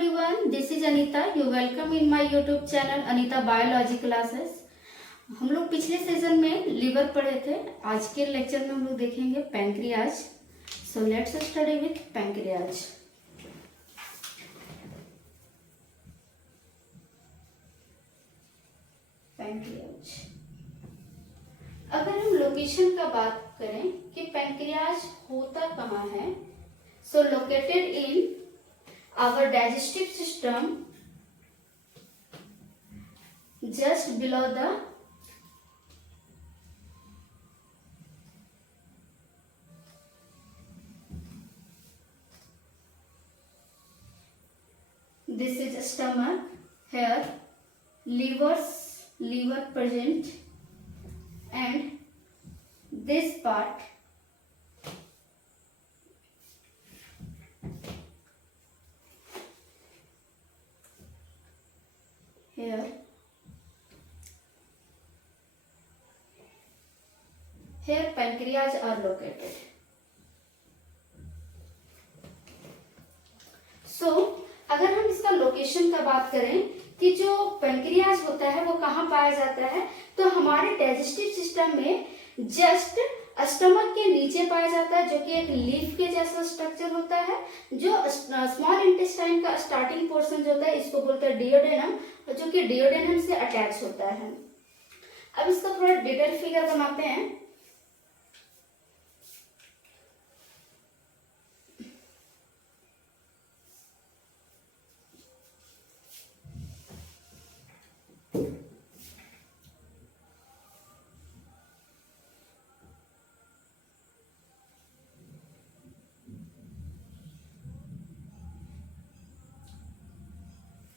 everyone, this is Anita. You welcome in my YouTube channel Anita Biology Classes. हम लोग पिछले session में liver पढ़े थे. आज के लेक्चर में हम लोग देखेंगे pancreas. So let's study with pancreas. Pancreas, अगर हम लोकेशन का बात करें कि पैंक्रियाज होता कहाँ है, so located in our digestive system just below the this is stomach. Here liver present, and this part here pancreas are located. So अगर हम इसका लोकेशन का बात करें कि जो पैंक्रियाज होता है वो कहाँ पाया जाता है, तो हमारे डाइजेस्टिव सिस्टम में जस्ट स्टमक के नीचे पाया जाता है, जो कि एक लीफ के जैसा स्ट्रक्चर होता है. जो स्मॉल इंटेस्टाइन का स्टार्टिंग पोर्शन जो होता है इसको बोलते हैं डिओडेनम, जो कि डिओडेनम से अटैच होता है. अब इसका थोड़ा डिटेल फिगर बनाते हैं.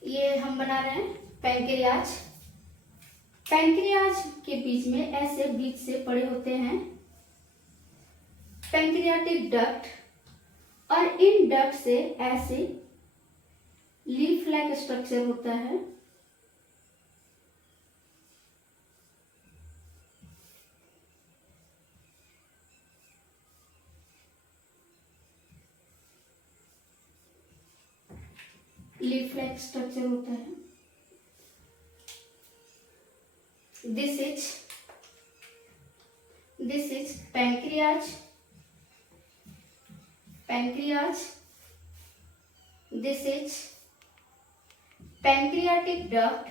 ये हम बना रहे हैं पैंक्रियाज. पैंक्रियाज के बीच में ऐसे बीच से पड़े होते हैं पैंक्रियाटिक डक्ट, और इन डक्ट से ऐसे लीफ लाइक स्ट्रक्चर होता है. लीफ लाइक स्ट्रक्चर होता है. This is pancreas. This is pancreatic duct.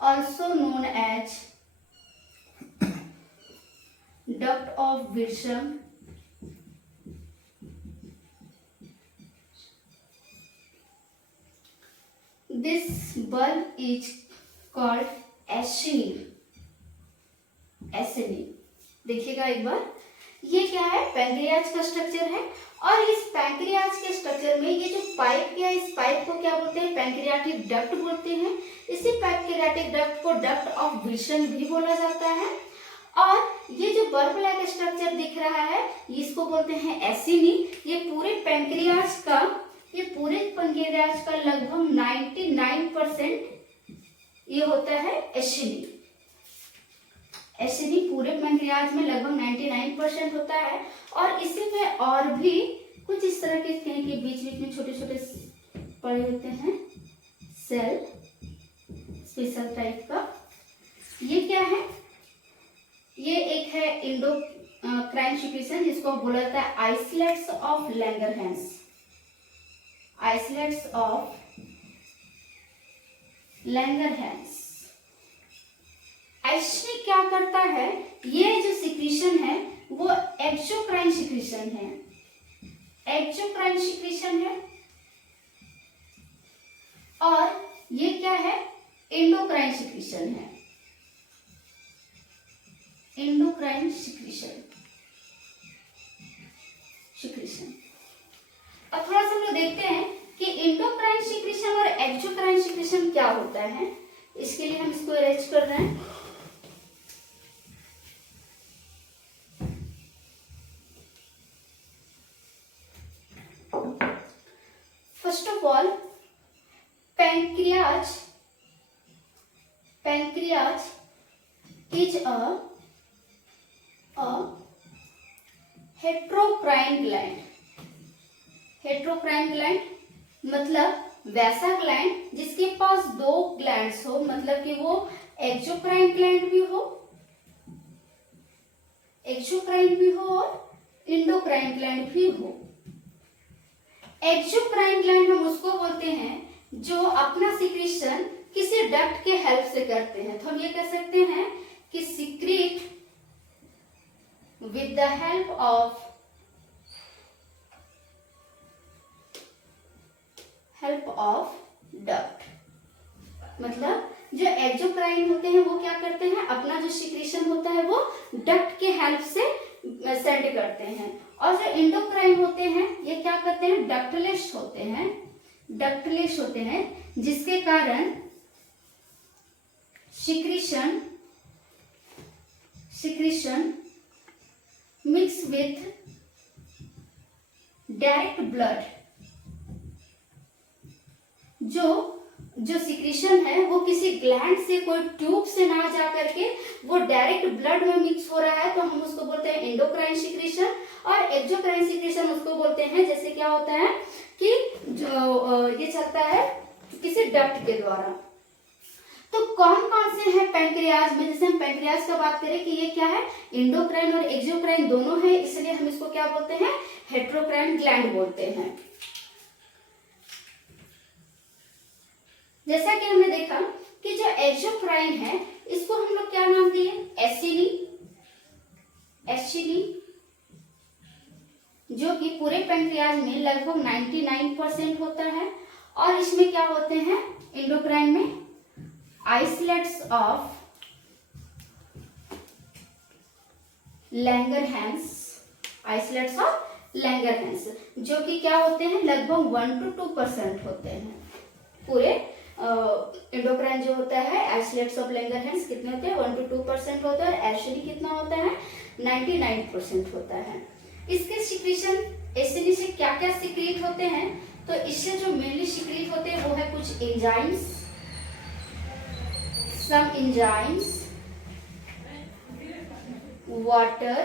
Also known as duct of Wisham. This bulb is called acini. देखिएगा एक बार, ये क्या है, पैंक्रियाज का स्ट्रक्चर है. और इस पैंक्रियाज के स्ट्रक्चर में ये जो पाइप है, इस पाइप को क्या बोलते हैं, पैंक्रियाटिक डक्ट बोलते हैं. इसी पैंक्रियाटिक डक्ट को डक्ट ऑफ विल्सन भी बोला जाता है. और ये जो बल्ब लाइक स्ट्रक्चर दिख रहा है इसको बोलते हैं एसिनी. ये पूरे पैंक्रियाज का लगभग 99% ये होता है एसिनी. पूरे पैंक्रियाज में लगभग 99% होता है. और इसी में और भी कुछ इस तरह के बीच में छोटे छोटे पड़े होते हैं सेल, स्पेशल टाइप का. ये क्या है, ये एक है इंडोक्राइन सिक्रीशन, जिसको बोला जाता है आइसलेट्स ऑफ लैंगरहैंस. एसिनी क्या करता है, ये जो सिक्रीशन है वो एक्सोक्राइन सिक्रीशन है. और ये क्या है, एंडोक्राइन सिक्रीशन है. अब थोड़ा सा हम लोग देखते हैं कि एंडोक्राइन सिक्रीशन और एक्सोक्राइन सिक्रीशन क्या होता है. इसके लिए हम इसको अरेंज कर रहे हैं. First of all, pancreas is a heterocrine gland. Heterocrine gland मतलब वैसा ग्लैंड जिसके पास दो ग्लैंड्स हो, मतलब कि वो एक्सोक्राइन ग्लैंड भी हो, एक्सोक्राइन भी हो और इंडोक्राइन ग्लैंड भी हो। एक्सोक्राइन ग्लैंड हम उसको बोलते हैं जो अपना सिक्रीशन किसी डक्ट के हेल्प से करते हैं। तो हम ये कह सकते हैं कि secrete with the help of duct. मतलब जो एक्सोक्राइन होते हैं वो क्या करते हैं, अपना जो सिक्रीशन होता है वो डक्ट के हेल्प से सेंड करते हैं। और जो इंडोक्राइन होते हैं ये क्या करते हैं, डक्टलेस होते हैं, डक्टलेस होते हैं, जिसके कारण secretion mix with direct blood. जो सिक्रीशन है वो किसी ग्लैंड से, कोई ट्यूब से ना जा करके वो डायरेक्ट ब्लड में मिक्स हो रहा है, तो हम उसको बोलते हैं एंडोक्राइन सिक्रीशन। और एक्सोक्राइन सिक्रीशन उसको बोलते हैं जैसे क्या होता है कि जो ये चलता है किसी डक्ट के द्वारा। तो कौन कौन से हैं पैंक्रियाज में, जैसे हम पैंक्रियाज का बात करें कि ये क्या है, इंडोक्राइन और एक्सोक्राइन दोनों है, इसलिए हम इसको क्या बोलते हैं, हेट्रोक्राइन ग्लैंड बोलते हैं। जैसा कि हमने देखा कि जो एक्सोक्राइन है इसको हम लोग क्या नाम दिए, एसिनी, जो कि पूरे पैंक्रियाज में लगभग 99% होता है। और इसमें क्या होते हैं, इंडोक्राइन में islets of Langerhans, islets of Langerhans, जो कि क्या होते हैं, लगभग 1 to 2% होते हैं। पूरे इंडोक्राइन जो होता है, आइसलेट्स ऑफ लैंगरहैंस कितने होते हैं, 1 to 2% होता है। एसिनी कितना होता है, 99% होता है। इसके सिक्रीशन एसिनी से क्या क्या सिक्रीट होते हैं, तो इससे जो मेनली सिक्रीट होते हैं वो है कुछ enzymes, some enzymes, water,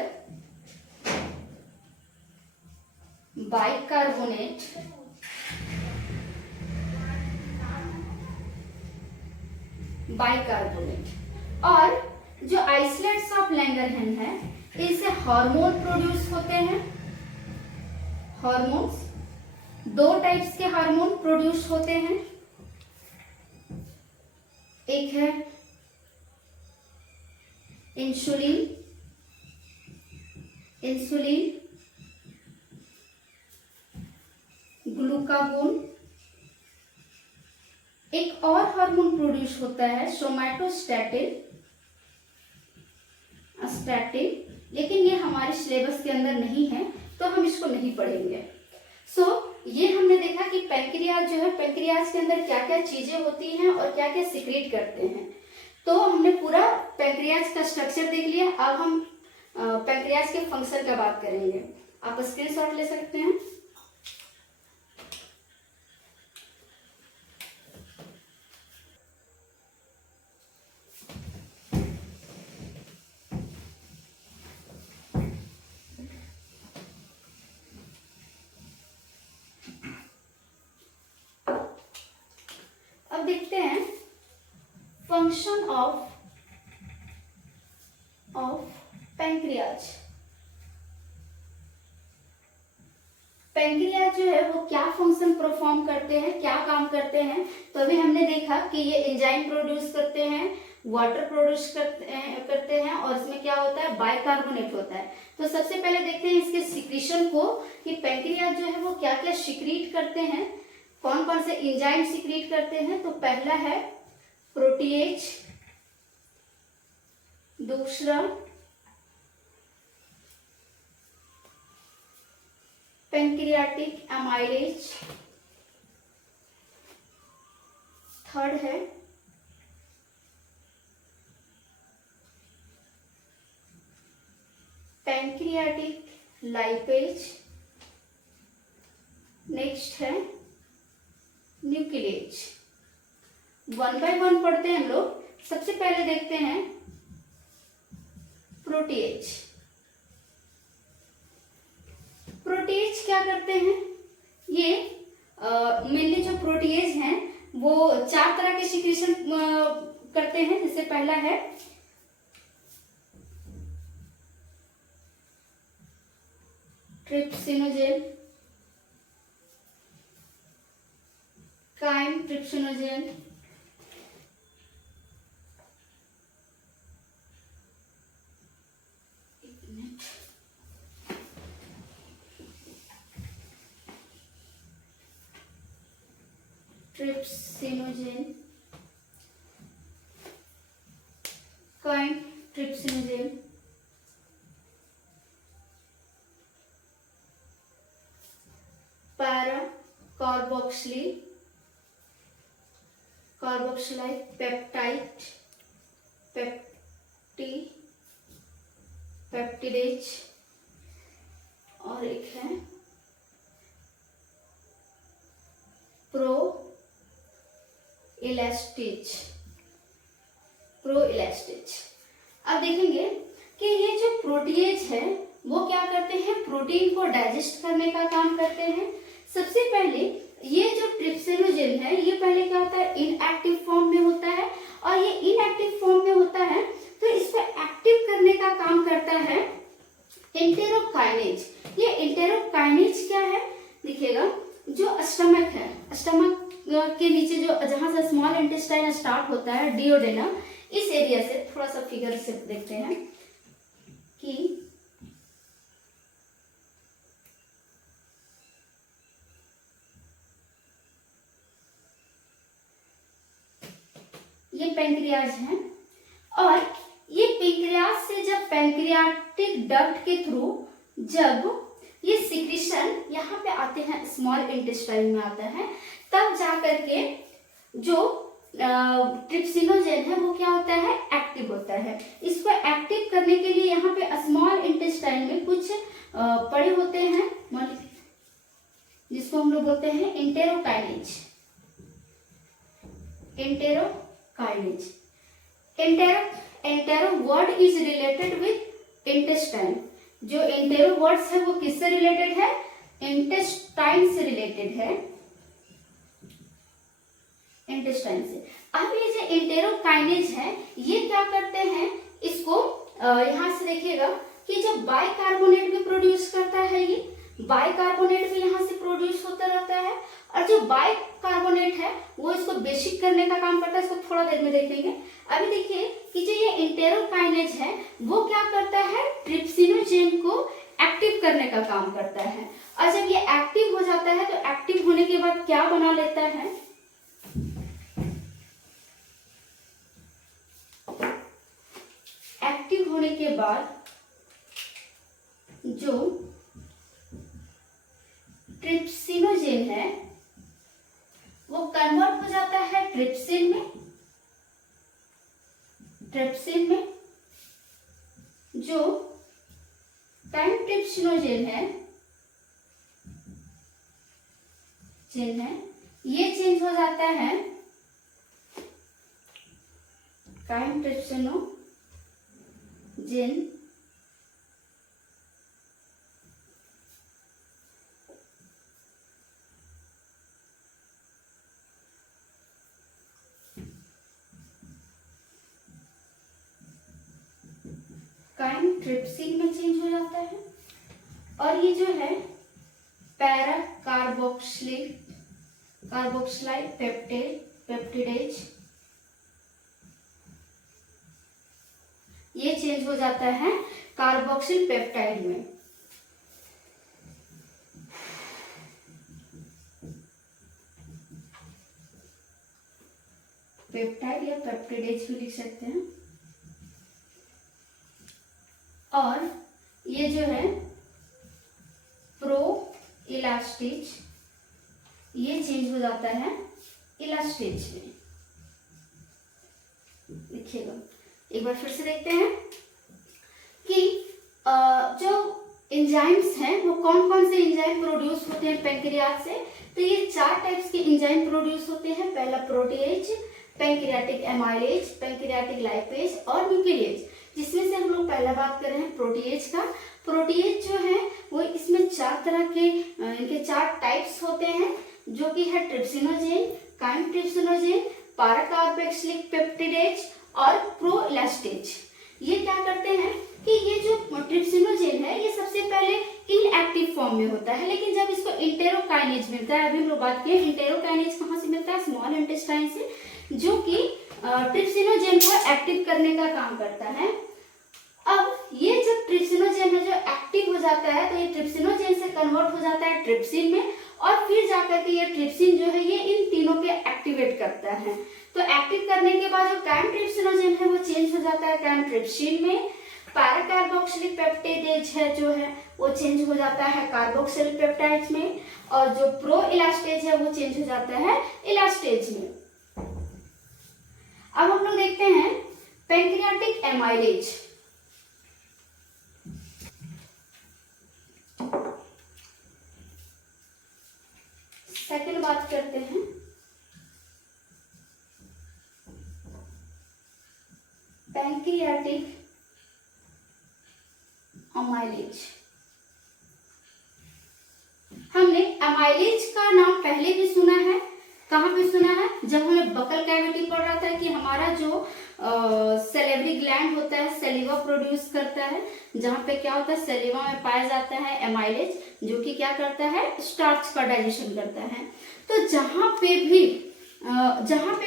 bicarbonate, और जो आइसलेट्स ऑफ लैंगरहैंस है इनसे हार्मोन प्रोड्यूस होते हैं। हार्मोन्स, 2 टाइप्स के हार्मोन प्रोड्यूस होते हैं, एक है इंसुलिन, ग्लूकागोन। एक और हार्मोन प्रोड्यूस होता है सोमैटोस्टैटिन, लेकिन ये हमारे सिलेबस के अंदर नहीं है तो हम इसको नहीं पढ़ेंगे। ये हमने देखा कि पैंक्रियाज जो है, पैंक्रियाज के अंदर क्या क्या चीजें होती हैं और क्या क्या सिक्रीट करते हैं। तो हमने पूरा पैंक्रियाज का स्ट्रक्चर देख लिया। अब हम पैंक्रियाज के फंक्शन का बात करेंगे। आप स्क्रीनशॉट ले सकते हैं। अब देखते हैं फंक्शन ऑफ पैंक्रियाज। पैंक्रियाज जो है वो क्या फंक्शन परफॉर्म करते हैं, क्या काम करते हैं। तो अभी हमने देखा कि ये एंजाइम प्रोड्यूस करते हैं, वाटर प्रोड्यूस करते हैं और इसमें क्या होता है, बाइकार्बोनेट होता है। तो सबसे पहले देखते हैं इसके सिक्रीशन को कि पैंक्रियाज जो है वो क्या क्या सिक्रीट करते हैं, कौन कौन से एंजाइम सिक्रीट करते हैं। तो पहला है प्रोटीएज, दूसरा पैंक्रियाटिक एमाइलेज, थर्ड है पैंक्रियाटिक लाइपेज, नेक्स्ट है न्यूक्लिएज। 1 by 1 पढ़ते हैं हम लोग। सबसे पहले देखते हैं प्रोटीएज। प्रोटीज क्या करते हैं, ये मेनली जो प्रोटीज हैं वो 4 तरह के सिक्रीशन करते हैं। जैसे पहला है trypsinogen, chymotrypsinogen, trypsinogen, chymotrypsinogen, para carboxy, carboxyl peptide, peptidase, और एक है प्रो इलास्टिज। अब देखेंगे कि ये जो प्रोटीएज है वो क्या करते हैं, प्रोटीन को डाइजेस्ट करने का काम करते हैं। सबसे पहले ये जो ट्रिप्सिनोजेन है ये पहले क्या होता है, इनएक्टिव फॉर्म में होता है, और ये इनएक्टिव फॉर्म में होता है तो इसको एक्टिव करने का काम करता है एंटेरोकाइनेज। ये एंटेरोकाइनेज क्या है, देखिएगा जो स्टमक है, स्टमक के नीचे जो जहां से स्मॉल इंटेस्टाइन स्टार्ट होता है, डिओडेनम, इस एरिया से थोड़ा सा फिगर से देखते हैं कि ये पैंक्रियाज है, और ये पैंक्रियाज से जब पैंक्रियाटिक डक्ट के थ्रू जब ये सिक्रीशन यहाँ पे आते हैं, स्मॉल इंटेस्टाइन में आता है, तब जाकर के जो ट्रिप्सिनोजेन है वो क्या होता है, एक्टिव होता है। इसको एक्टिव करने के लिए यहाँ पे स्मॉल इंटेस्टाइन में कुछ पड़े होते हैं, जिसको हम लोग बोलते हैं enterokinase. Entero word is related with intestine. जो एंटेरो वर्ड्स है वो किससे रिलेटेड है, इंटेस्टाइन से रिलेटेड है, इंटेस्टाइन से। अब ये जो एंटेरोकाइनेज है ये क्या करते हैं, इसको यहाँ से देखिएगा कि जब बाइकार्बोनेट भी प्रोड्यूस करता है, ये बाइकार्बोनेट भी यहाँ से प्रोड्यूस होता रहता है, और जो बाइकार्बोनेट है वो इसको बेसिक करने का काम करता है। इसको थोड़ा देर में देखेंगे। अभी देखिए कि जो ये एंटेरोकाइनेज है वो क्या करता है, ट्रिप्सिनोजेन को एक्टिव करने का काम करता है, और जब ये एक्टिव हो जाता है तो एक्टिव होने के बाद क्या बना लेता है, एक्टिव होने के बाद जो ट्रिप्सिनोजेन है वो कन्वर्ट हो जाता है ट्रिप्सिन में। जो टाइम ट्रिप्सिनोजेन है ये चेंज हो जाता है टाइम ट्रिप्सिनोजेन काइम ट्रिप्सिन में चेंज हो जाता है, और ये जो है पैरा कार्बोक्सिलाइड पेप्टिडेज ये चेंज हो जाता है कार्बोक्सिल पेप्टाइड में। पेप्टाइड या पेप्टिडेज भी लिख सकते हैं। और ये जो है प्रो इलास्टिज ये चेंज हो जाता है इलास्टिज में। देखिएगा एक बार फिर से देखते हैं कि जो एंजाइम्स हैं वो कौन कौन से एंजाइम प्रोड्यूस होते हैं पैंक्रियाज से। तो ये 4 टाइप्स के एंजाइम प्रोड्यूस होते हैं। पहला protease, pancreatic amylase, pancreatic lipase और म्यूकेलिएज। जिसमें से हम लोग पहला बात कर रहे हैं प्रोटीएज का। प्रोटीएज जो है वो इसमें 4 तरह के इनके 4 टाइप्स होते हैं, जो कि है ट्रिप्सिनोजेन, काइमोट्रिप्सिनोजेन, पाराकार्बोक्सिलिक पेप्टिडेज और प्रोइलास्टेज। ये क्या करते हैं कि ये जो ट्रिप्सिनोजेन है ये सबसे पहले इनएक्टिव फॉर्म में होता है, लेकिन जब इसको इंटेरोकाइनेज मिलता है, अभी हम लोग बात किए इंटेरोकाइनेज कहाँ से मिलता है, स्मॉल इंटेस्टाइन से, जो कि ट्रिप्सिनोजेन को एक्टिव करने का काम करता है। अब ये जब ट्रिप्सिनोजेन है जो एक्टिव हो जाता है, तो ये ट्रिप्सिनोजेन से कन्वर्ट हो जाता है ट्रिप्सिन में, और फिर जाकर के ये ट्रिप्सिन जो है ये इन तीनों के एक्टिवेट करता है। तो एक्टिव करने के बाद जो काइमोट्रिप्सिनोजेन है वो चेंज हो जाता है काइमोट्रिप्सिन में, पैराकार्बोक्सिलिक पेप्टिडेज है जो है वो चेंज हो जाता है कार्बोक्सिलिक पेप्टाइड्स में, और जो प्रोइलास्टेज है वो चेंज हो जाता है इलास्टेज में। अब हम लोग देखते हैं पैंक्रियाटिक एमाइलेज। सेकंड बात करते हैं पैंक्रियाटिक एमाइलेज। हमने एमाइलेज का नाम पहले भी सुना है, कहाँ पे सुना है, जब हमें बकल कैविटी पढ़ रहा था कि हमारा जो सेलेवरी ग्लैंड होता है सेलिवा प्रोड्यूस करता है, जहाँ पे क्या होता है सेलिवा में पाया जाता है एमाइलेज, जो कि क्या करता है स्टार्च का डाइजेशन करता है। तो जहाँ पे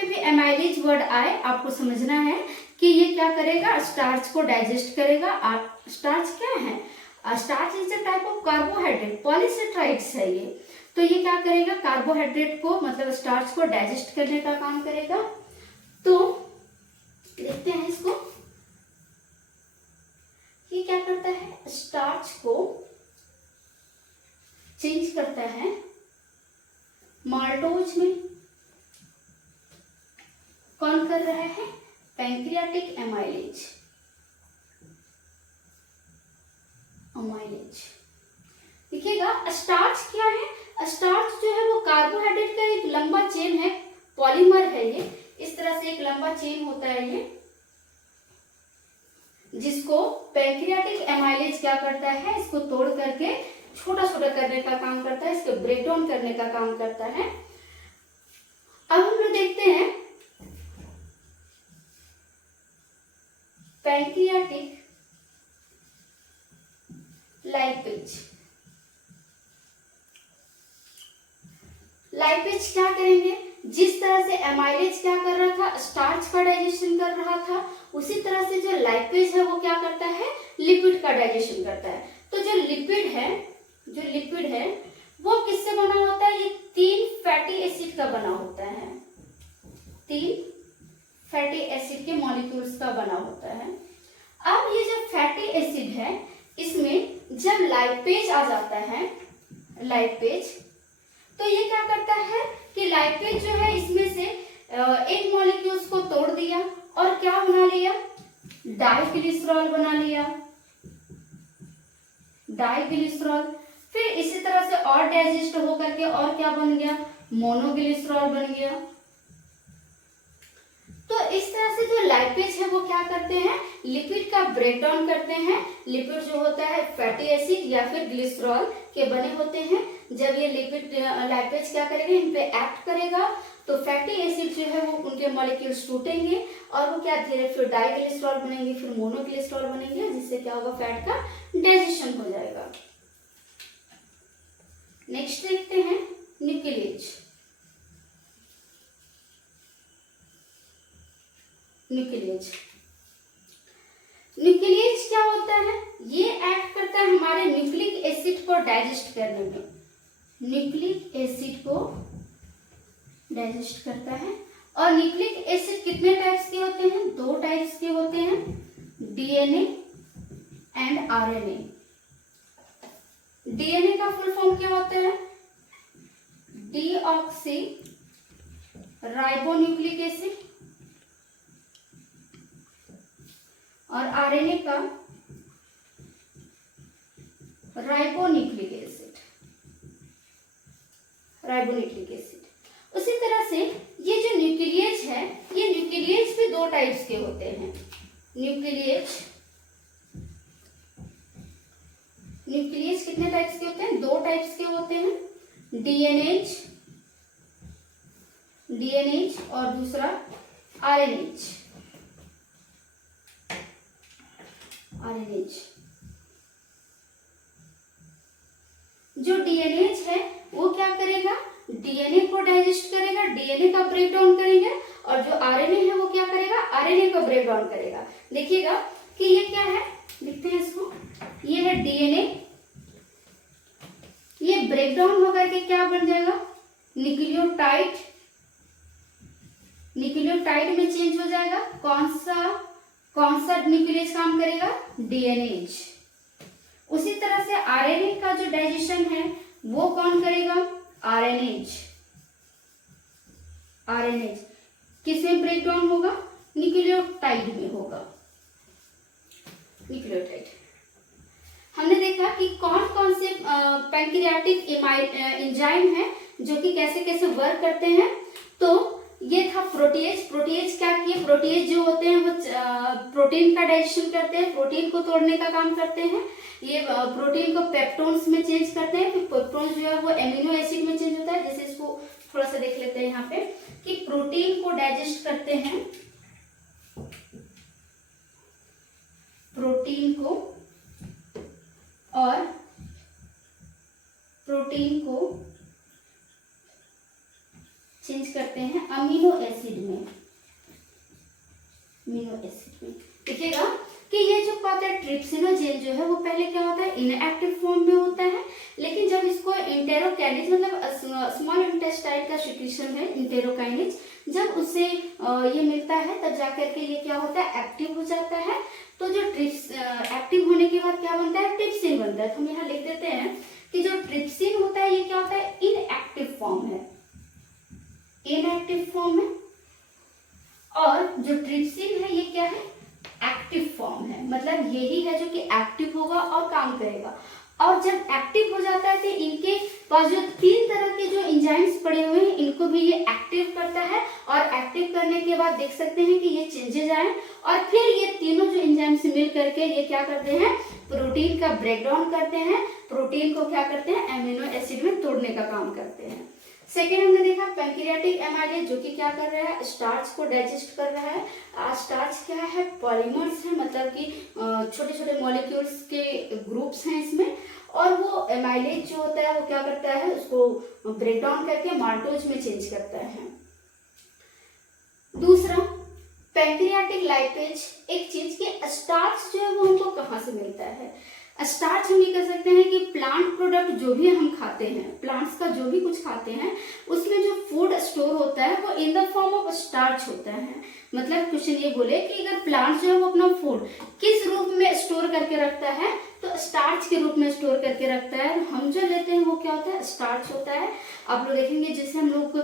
भी एमाइलेज वर्ड आए आपको समझना है कि ये क्या करेगा, स्टार्च को डाइजेस्ट करेगा। स्टार्च क्या है, starch is a type of carbohydrate, polysaccharides है ये। तो ये क्या करेगा, कार्बोहाइड्रेट को मतलब स्टार्च को डाइजेस्ट करने का काम करेगा। तो देखते हैं इसको, ये क्या करता है, स्टार्च को चेंज करता है माल्टोज में। कौन कर रहा है, पैंक्रियाटिक एमाइलेज। देखिएगा स्टार्च क्या है, स्टार्च जो है वो कार्बोहाइड्रेट का एक लंबा चेन है, पॉलीमर है ये, इस तरह से एक लंबा चेन होता है ये, जिसको पैंक्रियाटिक एमाइलेज क्या करता है, इसको तोड़ करके छोटा छोटा करने का काम करता है, इसको ब्रेक डाउन करने का काम करता है। अब हम लोग देखते हैं पैंक्रियाटिक लाइपेज। लाइपेज क्या करेंगे, जिस तरह से एमाइलेज क्या कर रहा था, स्टार्च का डाइजेशन कर रहा था, उसी तरह से जो लाइपेज है वो क्या करता है, लिपिड का डाइजेशन करता है। तो जो लिपिड है वो किससे बना होता है, ये 3 फैटी एसिड का बना होता है, 3 फैटी एसिड के मॉलिक्यूल्स का बना होता है। अब ये जो फैटी एसिड है इसमें जब लाइपेज आ जाता है, लाइपेज, तो ये क्या करता है कि लाइपेज जो है इसमें से एक मॉलिक्यूल्स को तोड़ दिया और क्या बना लिया, डाइग्लिसरॉल बना लिया, डाइग्लिसरॉल। फिर इसी तरह से और डाइजेस्ट हो करके और क्या बन गया, मोनोग्लिसरॉल बन गया। तो इस तरह से जो लाइपेज है वो क्या करते हैं, लिपिड का ब्रेक डाउन करते हैं। लिपिड जो होता है फैटी एसिड या फिर ग्लिसरॉल के बने होते हैं। जब ये लिपिड लाइपेज क्या करेगा, इन पे एक्ट करेगा, तो फैटी एसिड जो है वो उनके मॉलिक्यूल्स टूटेंगे और वो क्या धीरे फिर डाइग्लिसरॉल बनेंगे, फिर मोनोग्लिसरॉल बनेंगे, जिससे क्या होगा, फैट का डाइजेशन हो जाएगा। नेक्स्ट देखते हैं न्यूक्लियेज। न्यूक्लियेज क्या होता है, ये एक्ट करता है हमारे न्यूक्लिक एसिड को डाइजेस्ट करने में। न्यूक्लिक एसिड को डाइजेस्ट करता है। और न्यूक्लिक एसिड कितने टाइप्स के होते हैं, 2 टाइप्स के होते हैं, डीएनए एंड आरएनए। डीएनए का फुल फॉर्म क्या होता है, डीऑक्सी राइबोन्यूक्लिक एसिड, और आरएनए का राइबोन्यूक्लिक एसिड, राइबोन्यूक्लिक एसिड। उसी तरह से ये जो न्यूक्लियेज है, ये न्यूक्लियेज भी 2 टाइप्स के होते हैं। न्यूक्लियस कितने टाइप्स के होते हैं? 2 टाइप्स के होते हैं, डीएनएच और दूसरा आरएनएच। जो डीएनएच है वो क्या करेगा? डीएनए को डाइजेस्ट करेगा, डीएनए का ब्रेक डाउन करेंगे, और जो आरएनए है वो क्या करेगा? आरएनए को ब्रेक डाउन करेगा। देखिएगा कि ये क्या है, लिखते हैं इसको, ये है डीएनए, ये ब्रेक डाउन होकर के क्या बन जाएगा? न्यूक्लियोटाइड, न्यूक्लियोटाइड में चेंज हो जाएगा। कौन सा न्यूक्लियस काम करेगा? डीएनएच। उसी तरह से आरएनए का जो डाइजेशन है वो कौन करेगा? आरएनएच। किसमें ब्रेक डाउन होगा? न्यूक्लियोटाइड में होगा, न्यूक्लियोटाइड। हमने देखा कि कौन कौन से पैंक्रियाटिक एंजाइम है जो कि कैसे कैसे वर्क करते हैं। तो ये था प्रोटीएज। प्रोटीएज क्या किए? प्रोटीएज जो होते हैं वो प्रोटीन का डाइजेशन करते हैं, प्रोटीन को तोड़ने का काम करते हैं। ये प्रोटीन को पेप्टोन्स में चेंज करते हैं, फिर पेप्टोन्स जो है वो एमिनो एसिड में चेंज होता है। जैसे इसको थोड़ा सा देख लेते हैं यहाँ पे कि प्रोटीन को डाइजेस्ट करते हैं, प्रोटीन को चेंज करते हैं अमीनो एसिड में। देखिएगा कि ये जो होता है ट्रिप्सिनोजेन जो है वो पहले क्या होता है? इनएक्टिव फॉर्म में होता है, लेकिन जब इसको इंटेरोकाइनेज मतलब स्मॉल इंटेस्टाइन का सिक्रीशन है इंटेरोकाइनेज, जब उससे ये मिलता है तब जाकर के ये क्या होता है? एक्टिव हो जाता है। तो जो एक्टिव होने के बाद क्या बनता है? ट्रिप्सिन बनता है। तो हम यहाँ लिख देते हैं कि जो ट्रिप्सिन होता है ये क्या होता है? इनएक्टिव फॉर्म है, और जो ट्रिप्सिन है ये क्या है? एक्टिव फॉर्म है। मतलब यही है जो कि एक्टिव होगा और काम करेगा। और जब एक्टिव हो जाता है तो इनके पास जो 3 तरह के जो एंजाइम्स पड़े हुए हैं इनको भी ये एक्टिव करता है, और एक्टिव करने के बाद देख सकते हैं कि ये चेंजेज आए, और फिर ये तीनों जो एंजाइम्स मिल करके ये क्या करते हैं? प्रोटीन का ब्रेक डाउन करते हैं, प्रोटीन को क्या करते हैं? एमिनो एसिड में तोड़ने का काम करते हैं। सेकेंड हमने देखा पैंक्रियाटिक एमाइलेज जो कि क्या कर रहा है? स्टार्च को डाइजेस्ट कर रहा है। स्टार्च क्या है? पॉलीमर्स है, मतलब कि छोटे छोटे मॉलिक्यूल्स के ग्रुप्स हैं इसमें, और वो एमाइलेज जो होता है वो क्या करता है? उसको ब्रेक डाउन करके माल्टोज में चेंज करता है। दूसरा पैंक्रियाटिक लाइपेज, एक चीज के स्टार्च जो है वो हमको कहाँ से मिलता है? स्टार्च हम ये कह सकते हैं कि प्लांट प्रोडक्ट जो भी हम खाते हैं, प्लांट्स का जो भी कुछ खाते हैं उसमें जो फूड स्टोर होता है वो in the form of starch होता है। मतलब क्वेश्चन ये बोले कि अगर प्लांट जो है वो अपना फूड किस रूप में स्टोर करके रखता है, तो स्टार्च के रूप में स्टोर करके रखता है। हम जो लेते हैं वो क्या होता है? स्टार्च होता है। आप लोग देखेंगे जैसे हम लोग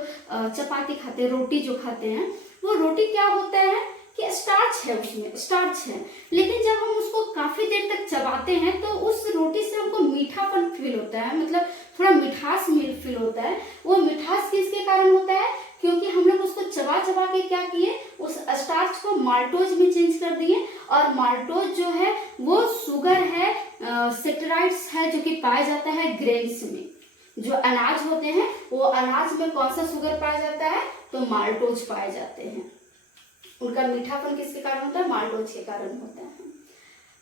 चपाती खाते हैं, रोटी जो खाते हैं, वो रोटी क्या होता है कि स्टार्च है, उसमें स्टार्च है, लेकिन जब हम उसको काफी देर तक चबाते हैं तो उस रोटी से हमको मीठापन फील होता है, मतलब थोड़ा मिठास फील होता है। वो मिठास किसके कारण होता है? क्योंकि हम लोग उसको चबा चबा के क्या किए? उस स्टार्च को माल्टोज में चेंज कर दिए, और माल्टोज जो है वो शुगर है, सेक्टराइड्स है जो कि पाया जाता है ग्रेन्स में। जो अनाज होते हैं वो अनाज में कौन सा शुगर पाया जाता है? तो माल्टोज पाए जाते हैं। उनका मीठापन किसके कारण होता है? माल्टोज के कारण होता है।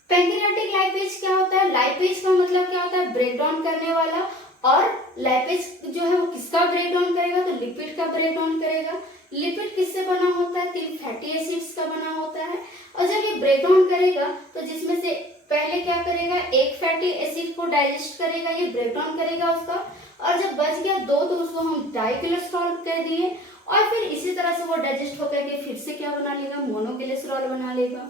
पैंक्रियाटिक लाइपेज क्या होता है? लाइपेज का मतलब क्या होता है? ब्रेक डाउन करने वाला। और लाइपेज जो है वो किसका ब्रेक डाउन करेगा? तो लिपिड का ब्रेक डाउन करेगा। लिपिड किससे बना होता है? 3 फैटी एसिड्स का बना होता है। और जब ये ब्रेक डाउन करेगा तो जिसमें से पहले क्या करेगा? एक फैटी एसिड को डाइजेस्ट करेगा, ये ब्रेक डाउन करेगा उसका, और जब बच गया 2 तो उसको हम डाइकोलेस्ट्रॉल कह दिए, और फिर इसी तरह से वो डाइजेस्ट होकर के फिर से क्या बना लेगा? मोनोकोलेस्ट्रॉल बना लेगा।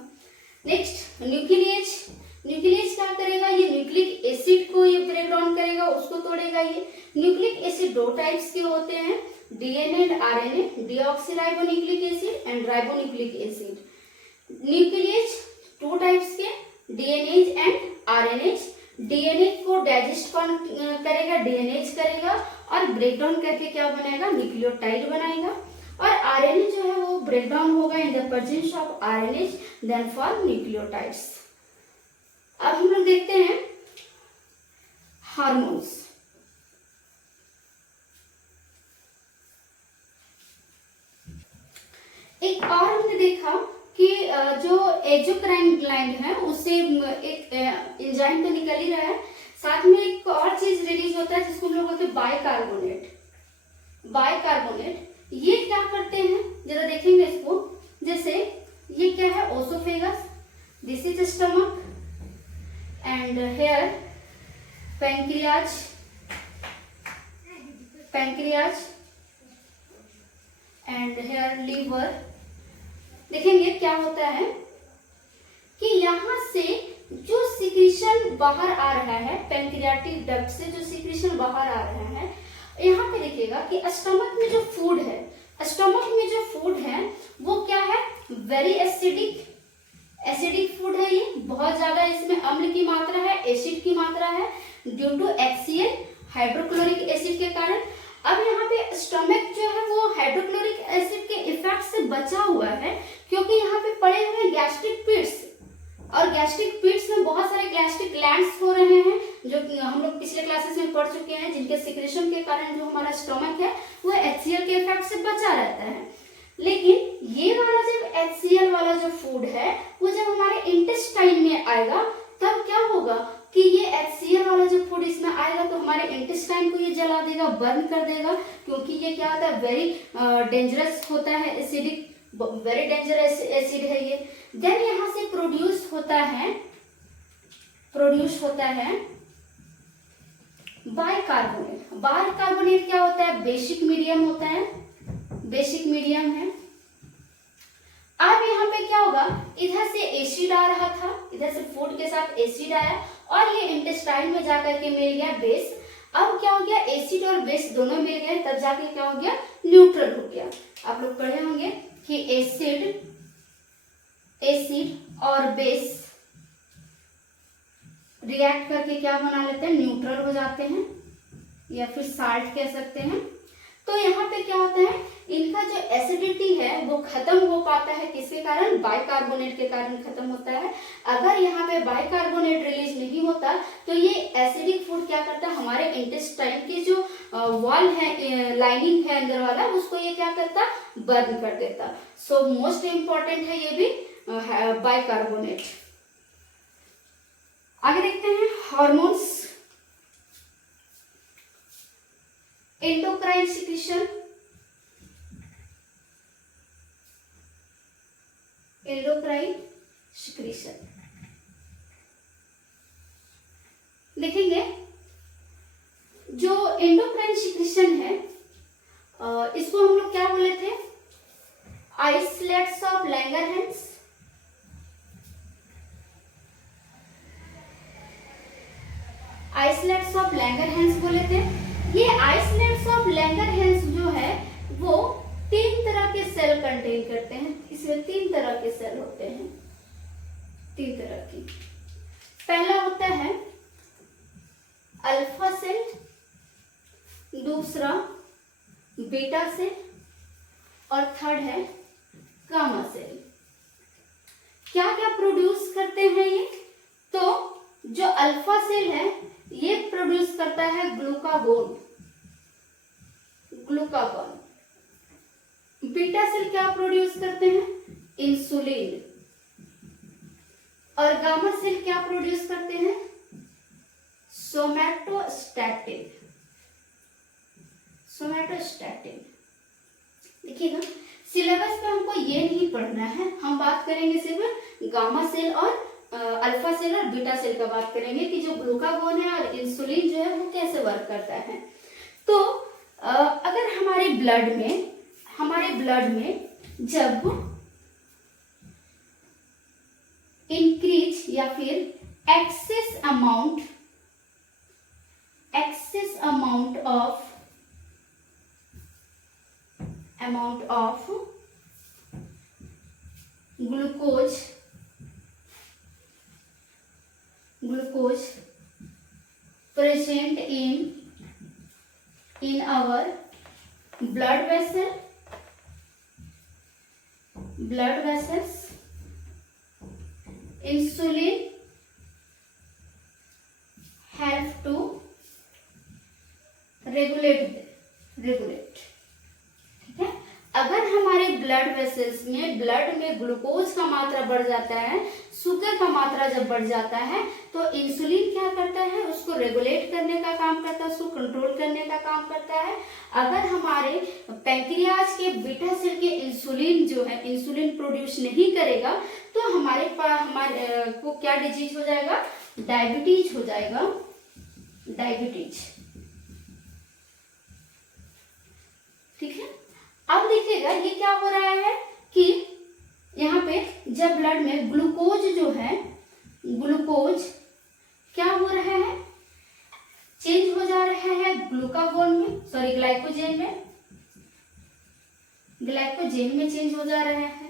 Next nucleus. न्यूक्लियस क्या करेगा? ये न्यूक्लिक एसिड को ये ब्रेक डाउन करेगा, उसको तोड़ेगा। ये न्यूक्लिक एसिड 2 टाइप्स के होते हैं, DNA and RNA, deoxyribonucleic acid and ribonucleic acid. Nucleus 2 types के, डीएनए एंड आरएनए। डीएनए को डाइजेस्ट कौन करेगा? डीएनएज करेगा, और ब्रेक डाउन करके क्या बनाएगा? न्यूक्लियोटाइड बनाएगा। और आरएनए जो है वो ब्रेक डाउन होगा in the presence of RNA then for nucleotides. अब हम लोग देखते हैं हार्मोन्स। एक और हमने देखा कि जो एक्सोक्राइन ग्लैंड है उससे एक एंजाइम तो निकल ही रहा है, साथ में एक और चीज रिलीज होता है जिसको हम लोग बोलते हैं बाइकार्बोनेट। बाइकार्बोनेट ये क्या करते हैं जरा देखेंगे इसको। जैसे ये क्या है, oesophagus, this is stomach and here pancreas and here liver. देखेंगे क्या होता है कि यहाँ से जो सिक्रीशन बाहर आ रहा है, पैंक्रियाटिक डक्ट से जो सिक्रीशन बाहर आ रहा है, यहाँ पे देखिएगा कि स्टमक में जो फूड है, वो क्या है, वेरी एसिडिक फूड है। ये बहुत ज्यादा इसमें अम्ल की मात्रा है, एसिड की मात्रा है, due to HCl hydrochloric acid के कारण। अब यहाँ पे स्टमक जो है वो हाइड्रोक्लोरिक एसिड के इफेक्ट से बचा हुआ है, क्योंकि यहाँ पे पड़े हुए गैस्ट्रिक पिट्स, और गैस्ट्रिक पिट्स में बहुत सारे गैस्ट्रिक ग्लैंड्स हो रहे हैं, जो हम लोग पिछले क्लासेस में पढ़ चुके हैं, जिनके सिक्रेशन के कारण जो हमारा स्टमक है वो HCl के इफेक्ट से बचा रहता है। लेकिन ये वाला जब HCl वाला जो फूड है वो जब हमारे इंटेस्टाइन में आएगा, तब क्या होगा कि ये HCl वाला जो फूड इसमें आएगा तो हमारे इंटेस्टाइन को ये जला देगा, बर्न कर देगा, क्योंकि ये क्या होता है, वेरी डेंजरस होता है, एसिडिक, वेरी डेंजरस एसिड है ये। देन यहाँ से प्रोड्यूस होता है बाइकार्बोनेट। बाइकार्बोनेट क्या होता है, बेसिक मीडियम होता है, बेसिक मीडियम है। अब यहाँ पे क्या होगा, इधर से एसिड आ रहा था, इधर से फूड के साथ एसिड आया और ये इंटेस्टाइन में जाकर के मिल गया बेस। अब क्या हो गया, एसिड और बेस दोनों मिल गए, तब जाके क्या हो गया, न्यूट्रल हो गया। आप लोग पढ़े होंगे कि एसिड और बेस रिएक्ट करके क्या बना लेते हैं, न्यूट्रल हो जाते हैं, या फिर साल्ट कह सकते हैं। तो यहाँ पे क्या होता है, इनका जो एसिडिटी है वो खत्म हो पाता है, किसके कारण, बाइकार्बोनेट के कारण खत्म होता है। अगर यहाँ पे बाइकार्बोनेट रिलीज नहीं होता तो ये एसिडिक फूड क्या करता है, हमारे इंटेस्टाइन की जो वॉल है, लाइनिंग है अंदर वाला, उसको ये क्या करता, बर्न कर देता। सो मोस्ट इम्पॉर्टेंट है ये भी बाइकार्बोनेट। आगे देखते हैं हार्मोन्स। एंडोक्राइन सिक्रीशन, देखेंगे जो एंडोक्राइन सिक्रीशन है इसको हम लोग क्या बोले थे, islets of Langerhans. Islets of Langerhans बोले थे। ये आइसलेट्स ऑफ लैंगरहैंस जो है वो 3 तरह के सेल कंटेन करते हैं। इसमें 3 तरह के सेल होते हैं, 3 तरह की। पहला होता है अल्फा सेल, दूसरा बीटा सेल और थर्ड है गामा सेल। क्या क्या प्रोड्यूस करते हैं ये, तो जो अल्फा सेल है ये प्रोड्यूस करता है ग्लूकागोन। बीटा सेल क्या प्रोड्यूस करते हैं, इंसुलिन। और गामा सेल क्या प्रोड्यूस करते हैं, सोमैटोस्टैटिन। देखिएगा सिलेबस पे हमको ये नहीं पढ़ना है, हम बात करेंगे सिर्फ गामा सेल और अल्फा सेल और बीटा सेल का बात करेंगे कि जो ग्लूकागोन है और इंसुलिन जो है वो कैसे वर्क करता है। तो अगर हमारे ब्लड में जब इंक्रीज या फिर excess amount of glucose present in our blood vessels, insulin help to regulate, ठीक है। अगर हमारे ब्लड वेसल्स में ब्लड में ग्लूकोज का मात्रा बढ़ जाता है, शुगर का मात्रा जब बढ़ जाता है, तो इंसुलिन क्या करता है, उसको रेगुलेट करने का काम करता है, उसको कंट्रोल करने का काम करता है। अगर हमारे पैंक्रियाज के बीटा सेल के इंसुलिन जो है इंसुलिन प्रोड्यूस नहीं करेगा, तो हमारे को क्या डिजीज हो जाएगा, डायबिटीज हो जाएगा, डायबिटीज, ठीक है। अब देखिएगा ये क्या हो रहा है कि यहाँ पे जब ब्लड में ग्लूकोज जो है, ग्लूकोज क्या हो रहा है, चेंज हो जा रहा है ग्लूकागोन में, सॉरी ग्लाइकोजेन में, ग्लाइकोजेन में चेंज हो जा रहा है।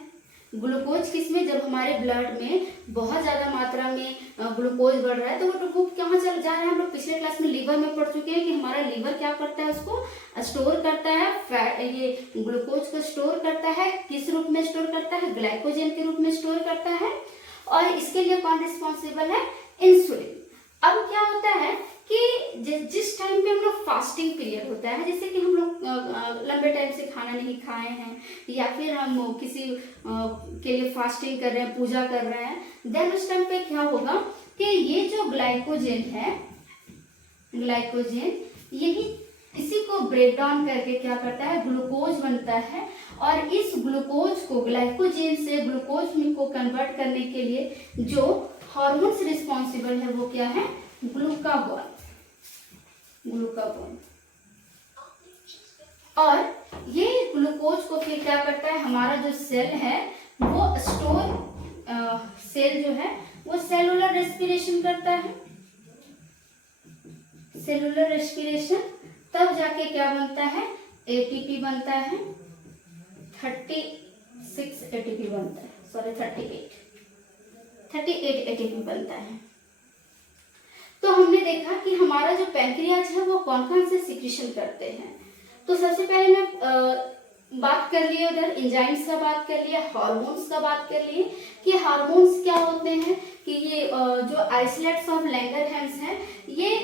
ग्लूकोज किसमें, जब हमारे ब्लड में बहुत ज्यादा मात्रा में ग्लूकोज बढ़ रहा है, तो वो कहाँ चल जा रहा है, हम लोग पिछले क्लास में लीवर में पढ़ चुके हैं कि हमारा लीवर क्या करता है, उसको स्टोर करता है, फैट, ये ग्लूकोज को स्टोर करता है, किस रूप में स्टोर करता है, ग्लाइकोजन के रूप में स्टोर करता है। और इसके लिए कौन रिस्पॉन्सिबल है, इंसुलिन। अब क्या होता है कि जिस टाइम पे हम लोग फास्टिंग पीरियड होता है, जैसे कि हम लोग लंबे टाइम से खाना नहीं खाए हैं, या फिर हम किसी के लिए फास्टिंग कर रहे हैं, पूजा कर रहे हैं, देन उस टाइम पे क्या होगा कि ये जो ग्लाइकोजेन है, ग्लाइकोजेन यही इसी को ब्रेक डाउन करके क्या करता है, ग्लूकोज बनता है। और इस ग्लूकोज को ग्लाइकोजेन से ग्लूकोज में को कन्वर्ट करने के लिए जो हार्मोन्स रिस्पॉन्सिबल है वो क्या है, ग्लूकागॉन, ग्लूकागॉन। और ये ग्लूकोज को फिर क्या करता है, हमारा जो सेल है वो स्टोर, सेल जो है वो सेलुलर रेस्पिरेशन करता है, सेलुलर रेस्पिरेशन, तब जाके क्या बनता है, एटीपी बनता है, 36 एटीपी बनता है, सॉरी 38 एटीपी बनता है। तो हमने देखा कि हमारा जो पैंक्रियाज है वो कौन कौन से सिक्रीशन करते हैं। तो सबसे पहले मैं बात कर लिए उधर एंजाइम्स का बात कर लिया, हार्मोन्स का बात कर लिए कि हार्मोन्स क्या होते हैं, कि ये जो आइसोलेट्स ऑफ लैंगरहैंस हैं, ये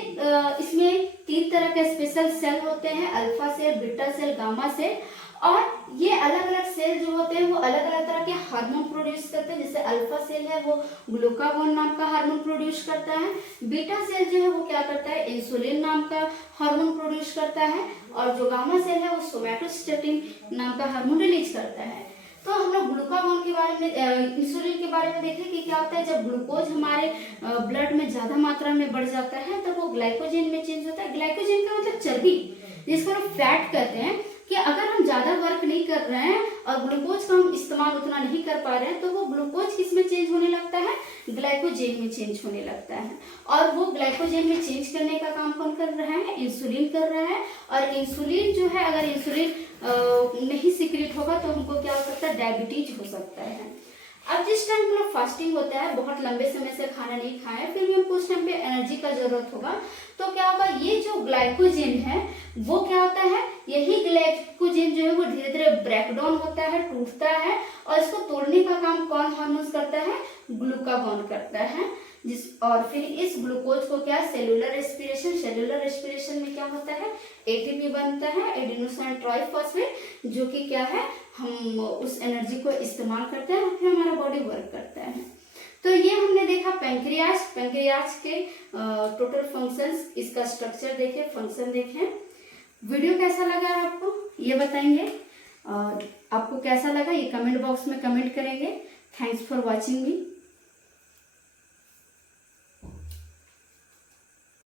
इसमें 3 तरह के स्पेशल सेल होते हैं, alpha cell, beta cell, gamma cell. और ये अलग अलग सेल जो होते हैं वो अलग अलग तरह के हार्मोन प्रोड्यूस करते हैं। जैसे अल्फा सेल है वो ग्लूकागोन नाम का हार्मोन प्रोड्यूस करता है, बीटा सेल जो है वो क्या करता है, इंसुलिन नाम का हार्मोन प्रोड्यूस करता है, और जो गामा सेल है वो सोमैटोस्टेटिन नाम का हार्मोन रिलीज करता है। तो हम लोग ग्लूकागोन के बारे में, इंसुलिन के बारे में देखें कि क्या होता है, जब ग्लूकोज हमारे ब्लड में ज्यादा मात्रा में बढ़ जाता है तब वो ग्लाइकोजेन में चेंज होता है। ग्लाइकोजेन का मतलब चर्बी, जिसको हम फैट कहते हैं, कि अगर हम ज्यादा वर्क नहीं कर रहे हैं और ग्लूकोज का हम इस्तेमाल उतना नहीं कर पा रहे हैं, तो वो ग्लूकोज किस में चेंज होने लगता है, ग्लाइकोजेन में चेंज होने लगता है। और वो ग्लाइकोजेन में चेंज करने का काम कौन कर रहा है, इंसुलिन कर रहा है। और इंसुलिन जो है, अगर इंसुलिन नहीं सीक्रेट होगा तो हमको क्या हो सकता है, डायबिटीज हो सकता है। अब जिस टाइम हम लोग फास्टिंग होता है, बहुत लंबे समय से खाना नहीं खाए, फिर भी हमको उस टाइम पे एनर्जी का जरूरत होगा, तो क्या होगा, ये जो ग्लाइकोजेन है वो क्या होता है, यही ग्लाइकोजेन जो है वो धीरे धीरे ब्रेक डाउन होता है, टूटता है, और इसको तोड़ने का काम कौन हार्मोन करता है, ग्लूकागॉन करता है। और फिर इस ग्लूकोज को क्या, सेलुलर रेस्पिरेशन, सेलुलर रेस्पिरेशन में क्या होता है, एटीपी बनता है, एडेनोसिन ट्राइफॉस्फेट, जो कि क्या है, हम उस एनर्जी को इस्तेमाल करते हैं और फिर हमारा बॉडी वर्क करता है। तो ये हमने देखा पैंक्रियाज, पैंक्रियाज के टोटल फंक्शंस, इसका स्ट्रक्चर देखे, फंक्शन देखे। वीडियो कैसा लगा आपको ये बताएंगे, और आपको कैसा लगा ये कमेंट बॉक्स में कमेंट करेंगे। Thanks for watching me.